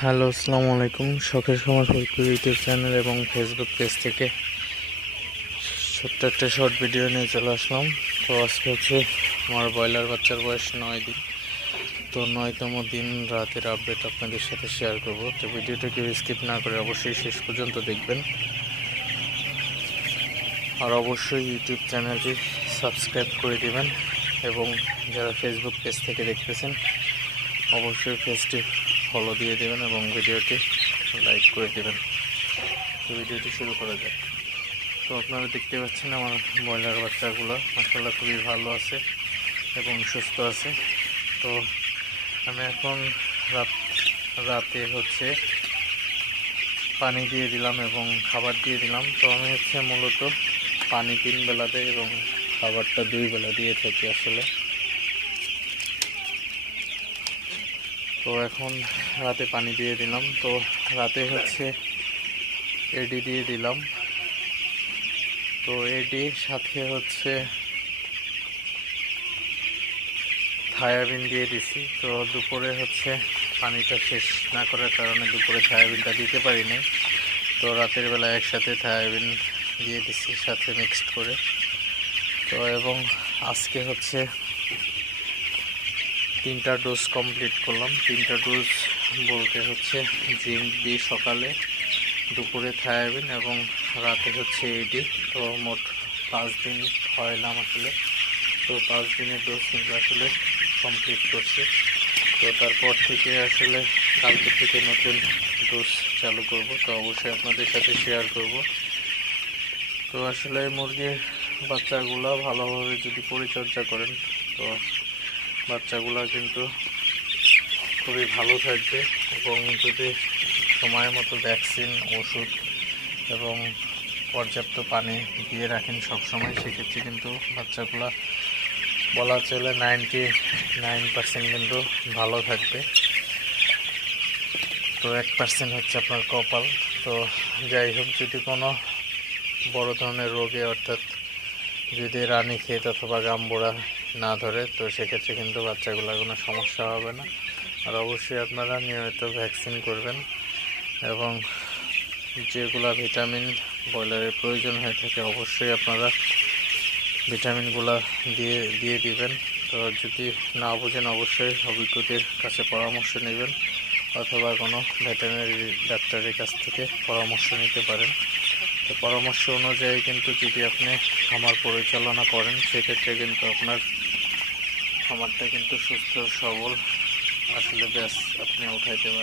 Hello, আসসালামু আলাইকুম। শখের খামার ফরিদপুর ইউটিউব চ্যানেল এবং ফেসবুক পেজ থেকে ছোট্ট একটা শর্ট ভিডিও নিয়ে চলে আসলাম। তো আজকে হচ্ছে আমার ব্রয়লার বাচ্চার বয়স 9 দিন। তো 9তম দিন রাতের আপডেট আপনাদের সাথে শেয়ার করব। তো ভিডিওটা কেউ স্কিপ না করে অবশ্যই শেষ পর্যন্ত দেখবেন, আর অবশ্যই ইউটিউব চ্যানেলটি সাবস্ক্রাইব করে দেবেন এবং যারা ফেসবুক পেজ থেকে দেখতেছেন অবশ্যই পেজটি ফলো দিয়ে দেবেন এবং ভিডিওটি লাইক করে দেবেন। তো ভিডিওটি শুরু করা যাক। তো আপনারা দেখতে পাচ্ছেন আমার ব্রয়লার বাচ্চাগুলো মাশাআল্লাহ খুবই ভালো আছে এবং সুস্থ আছে। তো আমি এখন রাতে হচ্ছে পানি দিয়ে দিলাম এবং খাবার দিয়ে দিলাম। তো আমি হচ্ছে মূলত পানি 3 বেলা দেয় এবং খাবারটা 2 বেলা দিয়ে থাকি আসলে। তো এখন রাতে পানি দিয়ে দিলাম। তো রাতে হচ্ছে এডি দিয়ে দিলাম। তো এডির সাথে হচ্ছে থায়াবিন দিয়ে দিছি। তো দুপুরে হচ্ছে পানিটা শেষ না করার কারণে দুপুরে থায়াবিনটা দিতে পারিনি। তো রাতের বেলা একসাথে থায়াবিন দিয়ে দিছি সাথে মিক্সড করে। তো এবং আজকে হচ্ছে 3টা ডোজ কমপ্লিট করলাম। 3টা ডোজ বলতে হচ্ছে জিঙ্ক দিয়ে সকালে, দুপুরে থায়াবিন এবং রাতে হচ্ছে এডি। তো মোট 5 দিন খাওয়াইলাম আসলে। তো 5 দিনের ডোজ কিন্তু আসলে কমপ্লিট করছি। তো তারপর থেকে আসলে কালকে থেকে নতুন ডোজ চালু করব। তো অবশ্যই আপনাদের সাথে শেয়ার করব। তো আসলে মুরগির বাচ্চাগুলো ভালোভাবে যদি পরিচর্যা করেন তো বাচ্চাগুলো কিন্তু খুবই ভালো থাকবে এবং যদি সময় মতো ভ্যাকসিন, ওষুধ এবং পর্যাপ্ত পানি দিয়ে রাখেন সবসময়, সেক্ষেত্রে কিন্তু বাচ্চাগুলো বলা চলে 99% কিন্তু ভালো থাকবে। তো 1% হচ্ছে আপনার কপাল। তো যাই হোক, যদি কোনো বড় ধরনের রোগে অর্থাৎ যদি রানীক্ষেত অথবা গাম্বুরা না ধরে তো সেক্ষেত্রে কিন্তু বাচ্চাগুলোর কোনো সমস্যা হবে না। আর অবশ্যই আপনারা নিয়মিত ভ্যাকসিন করবেন এবং যেগুলো ভিটামিন ব্রয়লারের প্রয়োজন হয়ে থাকে অবশ্যই আপনারা ভিটামিনগুলো দিয়ে দিবেন। তো যদি না বোঝেন অবশ্যই অভিজ্ঞদের কাছে পরামর্শ নেবেন অথবা কোনো ভেটেরিনারি ডাক্তারের কাছ থেকে পরামর্শ নিতে পারেন। তো পরামর্শ অনুযায়ী কিন্তু যদি আপনি খামার পরিচালনা করেন সেক্ষেত্রে কিন্তু আপনার খামারটা কিন্তু সুস্থ সবল আসলে ব্যাস আপনি উঠাইতে পারেন।